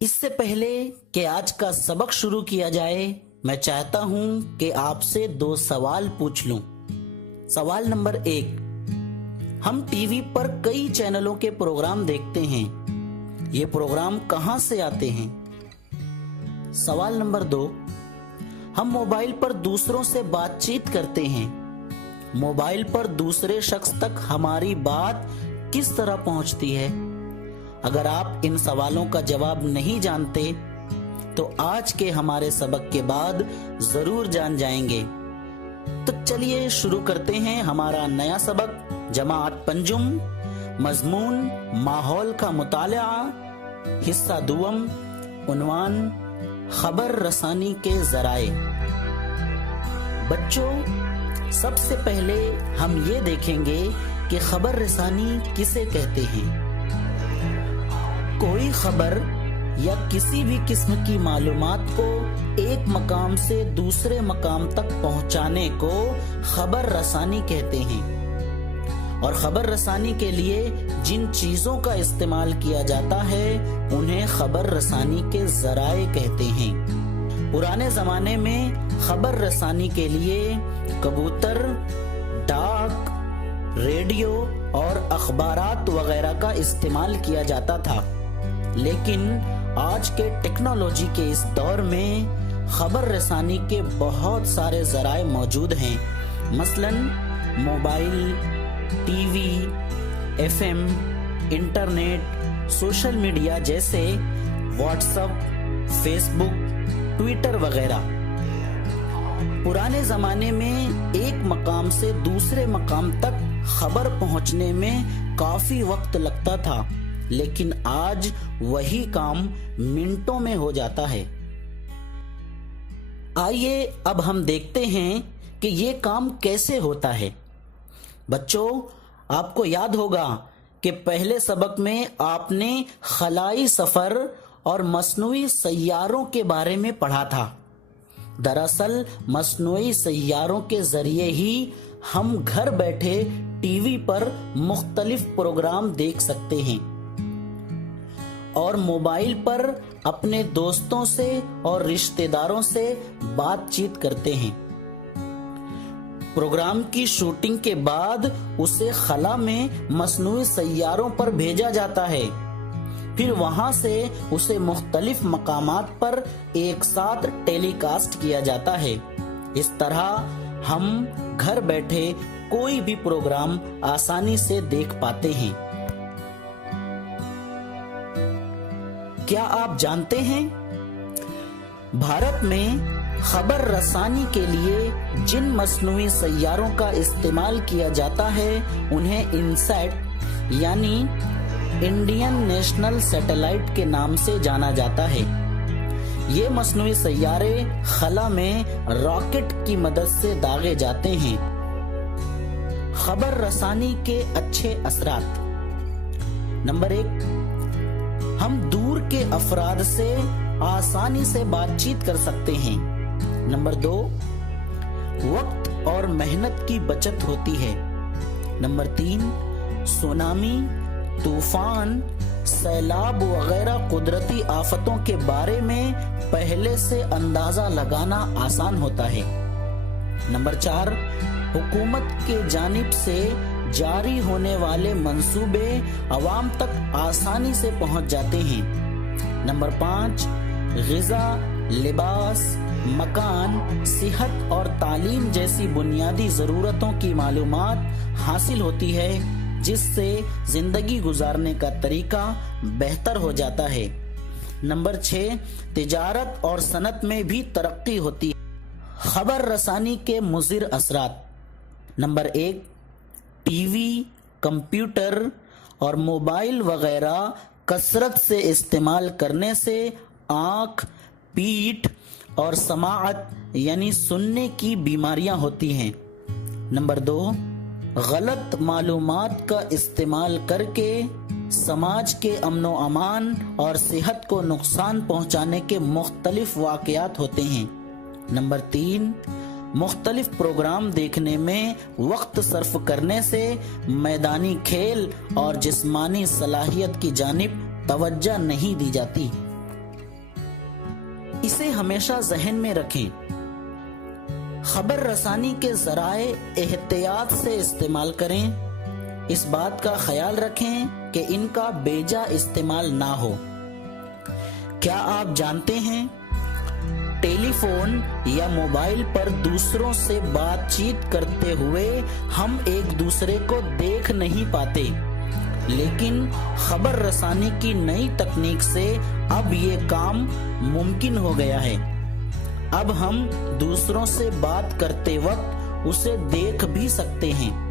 इससे पहले कि आज का सबक शुरू किया जाए, मैं चाहता हूं कि आपसे 2 सवाल पूछ लूं। सवाल नंबर 1, हम टीवी पर कई चैनलों के प्रोग्राम देखते हैं, ये प्रोग्राम कहां से आते हैं? सवाल नंबर 2, हम मोबाइल पर दूसरों से बातचीत करते हैं, मोबाइल पर दूसरे शख्स तक हमारी बात किस तरह पहुंचती है? अगर आप इन सवालों का जवाब नहीं जानते तो आज के हमारे सबक के बाद जरूर जान जाएंगे। तो चलिए शुरू करते हैं हमारा नया सबक जमात पंजुम, मजमून माहौल का मुताला, हिस्सा दुवम, उन्वान खबर रसानी के जराए। बच्चों, सबसे पहले हम ये देखेंगे कि खबर रसानी किसे कहते हैं। कोई खबर या किसी भी किस्म की मालूमात को एक मकाम से दूसरे मकाम तक पहुंचाने को खबर रसानी कहते हैं। और खबर रसानी के लिए जिन चीजों का इस्तेमाल किया जाता है उन्हें खबर रसानी के जराए कहते हैं। पुराने जमाने में खबर रसानी के लिए कबूतर, डाक, रेडियो और अखबारात वगैरह का इस्तेमाल किया जाता था, लेकिन आज के टेक्नोलॉजी के इस दौर में खबर रसानी के बहुत सारे जराए मौजूद हैं। मसलन mobile, TV, FM, internet, social media जैसे व्हाट्सएप, फेसबुक, ट्विटर वगैरह। पुराने जमाने में एक मकाम से दूसरे मकाम तक खबर पहुंचने में काफी वक्त लगता था, लेकिन आज वही काम मिनटों में हो जाता है। आइए अब हम देखते हैं कि ये काम कैसे होता है। बच्चों, आपको याद होगा कि पहले सबक में आपने खलाई सफर और मसनूई सैयारों के बारे में पढ़ा था। दरअसल मसनूई सैयारों के जरिए ही हम घर बैठे टीवी पर मुख्तलिफ प्रोग्राम देख सकते हैं और मोबाइल पर अपने दोस्तों से और रिश्तेदारों से बातचीत करते हैं। प्रोग्राम की शूटिंग के बाद उसे खला में मसनूई सैयारों पर भेजा जाता है, फिर वहां से उसे मुख्तलिफ मकामात पर एक साथ टेलीकास्ट किया जाता है। इस तरह हम घर बैठे कोई भी प्रोग्राम आसानी से देख पाते हैं। क्या आप जानते हैं, भारत में खबर रसानी के लिए जिन मसनूई सैयारों का इस्तेमाल किया जाता है उन्हें इनसैट यानी इंडियन नेशनल सैटेलाइट के नाम से जाना जाता है। ये मसनूई सैयारे खला में रॉकेट की मदद से दागे जाते हैं। खबर रसानी के अच्छे असरात। नंबर 1, हम दूर के अफराद से आसानी से बातचीत कर सकते हैं। नंबर 2, वक्त और मेहनत की बचत होती है। नंबर 3, सुनामी, तूफान, सैलाब वगैरह कुदरती आफतों के बारे में पहले से अंदाजा लगाना आसान होता है। नंबर 4, हुकूमत के जानिब से जारी होने वाले मंसूबे अवाम तक आसानी से पहुंच जाते हैं। नंबर 5, ग़िज़ा, लिबास, मकान, सेहत और तालीम जैसी बुनियादी ज़रूरतों की मालूमात हासिल होती है, जिससे जिंदगी गुजारने का तरीका बेहतर हो जाता है। नंबर 6, तिजारत और सनत में भी तरक्की होती है। खबर रसानी के मुज़िर असरात। नंबर 1, टीवी, कंप्यूटर और मोबाइल वगैरह कसरत से इस्तेमाल करने से आँख, पीठ और समाअत यानी सुनने की बीमारियां होती हैं। नंबर 2, गलत मालूमात का इस्तेमाल करके समाज के अमन व अमान और सेहत को नुकसान पहुंचाने के मुख्तलिफ वाक़यात होते हैं। नंबर 3, मुख्तलिफ प्रोग्राम देखने में वक्त सर्फ करने से मैदानी खेल और जिस्मानी सलाहियत की जानिब तवज्जो नहीं दी जाती। इसे हमेशा जहन में रखें। खबर रसानी के ज़राए एहतियात से इस्तेमाल करें। इस बात का ख्याल रखें कि इनका बेजा इस्तेमाल ना हो। क्या आप जानते हैं, टेलीफोन या मोबाइल पर दूसरों से बातचीत करते हुए हम एक दूसरे को देख नहीं पाते, लेकिन खबर रसानी की नई तकनीक से अब ये काम मुमकिन हो गया है। अब हम दूसरों से बात करते वक्त उसे देख भी सकते हैं।